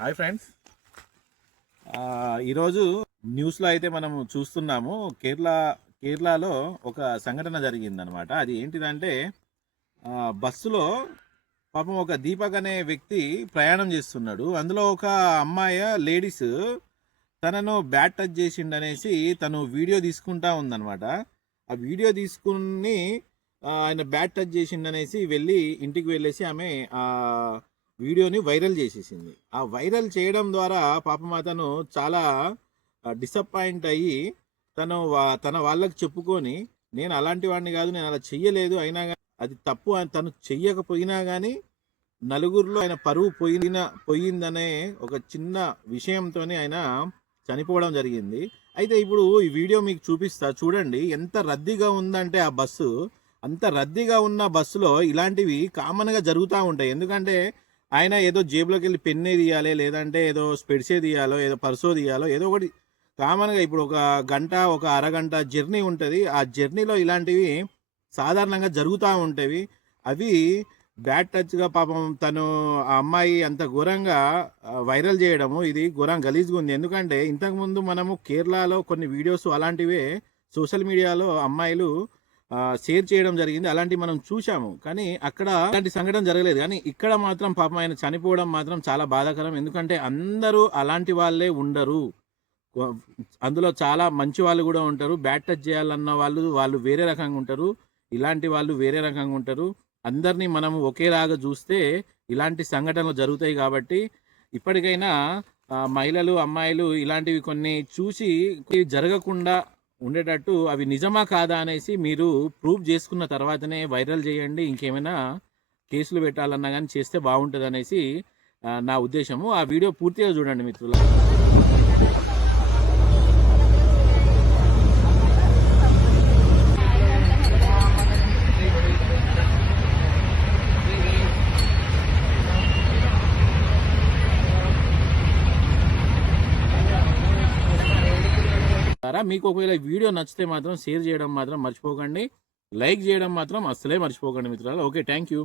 Hi friends, ఈరోజు న్యూస్లో అయితే మనం చూస్తున్నాము. కేరళలో ఒక సంఘటన జరిగిందనమాట. అది ఏంటిదంటే బస్సులో పాపం ఒక దీపక్ అనే వ్యక్తి ప్రయాణం చేస్తున్నాడు. అందులో ఒక అమ్మాయి లేడీస్ తనను బ్యాడ్ టచ్ చేసిండనేసి తను వీడియో తీసుకుంటా ఉందన్నమాట. ఆ వీడియో తీసుకుని ఆయన బ్యాడ్ టచ్ చేసిండనేసి ఇంటికి వెళ్ళేసి ఆమె వీడియోని వైరల్ చేసేసింది. ఆ వైరల్ చేయడం ద్వారా పాపం అతను చాలా డిసప్పాయింట్ అయ్యి తన వాళ్ళకి చెప్పుకొని, నేను అలాంటి వాడిని కాదు, నేను అలా చెయ్యలేదు, అయినా అది తప్పు అని తను చెయ్యకపోయినా కానీ నలుగురిలో ఆయన పరువు పోయిందనే ఒక చిన్న విషయంతోనే ఆయన చనిపోవడం జరిగింది. అయితే ఇప్పుడు ఈ వీడియో మీకు చూపిస్తా, చూడండి. ఎంత రద్దీగా ఉందంటే ఆ బస్సు, అంత రద్దీగా ఉన్న బస్సులో ఇలాంటివి కామన్గా జరుగుతూ ఉంటాయి. ఎందుకంటే ఆయన ఏదో జేబులోకి వెళ్ళి పెన్నే తీయాలి, లేదంటే ఏదో స్పెడ్సే తీయాలో, ఏదో పర్సో తీయాలో, ఏదో ఒకటి కామన్గా ఇప్పుడు ఒక గంట, ఒక అరగంట జర్నీ ఉంటుంది. ఆ జర్నీలో ఇలాంటివి సాధారణంగా జరుగుతూ ఉంటాయి. అవి బ్యాడ్ టచ్గా పాపం తను ఆ అమ్మాయి అంత ఘోరంగా వైరల్ చేయడము, ఇది ఘోరంగా గలీజ్గా ఉంది. ఎందుకంటే ఇంతకుముందు మనము కేరళలో కొన్ని వీడియోస్ అలాంటివే సోషల్ మీడియాలో అమ్మాయిలు షేర్ చేయడం జరిగింది, అలాంటివి మనం చూసాము. కానీ అక్కడ అలాంటి సంఘటన జరగలేదు. కానీ ఇక్కడ మాత్రం పాపం ఆయన చనిపోవడం మాత్రం చాలా బాధాకరం. ఎందుకంటే అందరూ అలాంటి వాళ్ళే ఉండరు, అందులో చాలా మంచి వాళ్ళు కూడా ఉంటారు. బ్యాడ్ టచ్ చేయాలన్న వాళ్ళు వేరే రకంగా ఉంటారు, ఇలాంటి వాళ్ళు వేరే రకంగా ఉంటారు. అందరినీ మనం ఒకేలాగా చూస్తే ఇలాంటి సంఘటనలు జరుగుతాయి. కాబట్టి ఇప్పటికైనా మహిళలు, అమ్మాయిలు ఇలాంటివి కొన్ని చూసి జరగకుండా ఉండేటట్టు అవి నిజమా కాదా అనేసి మీరు ప్రూవ్ చేసుకున్న తర్వాతనే వైరల్ చేయండి. ఇంకేమైనా కేసులు పెట్టాలన్నా కానీ చేస్తే బాగుంటుంది అనేసి నా ఉద్దేశము. ఆ వీడియో పూర్తిగా చూడండి మిత్రులు. మీకు ఒకవేళ వీడియో నచ్చితే మాత్రం షేర్ చేయడం మాత్రం మర్చిపోకండి, లైక్ చేయడం మాత్రం అస్సలే మర్చిపోకండి మిత్రులు. Okay, thank you.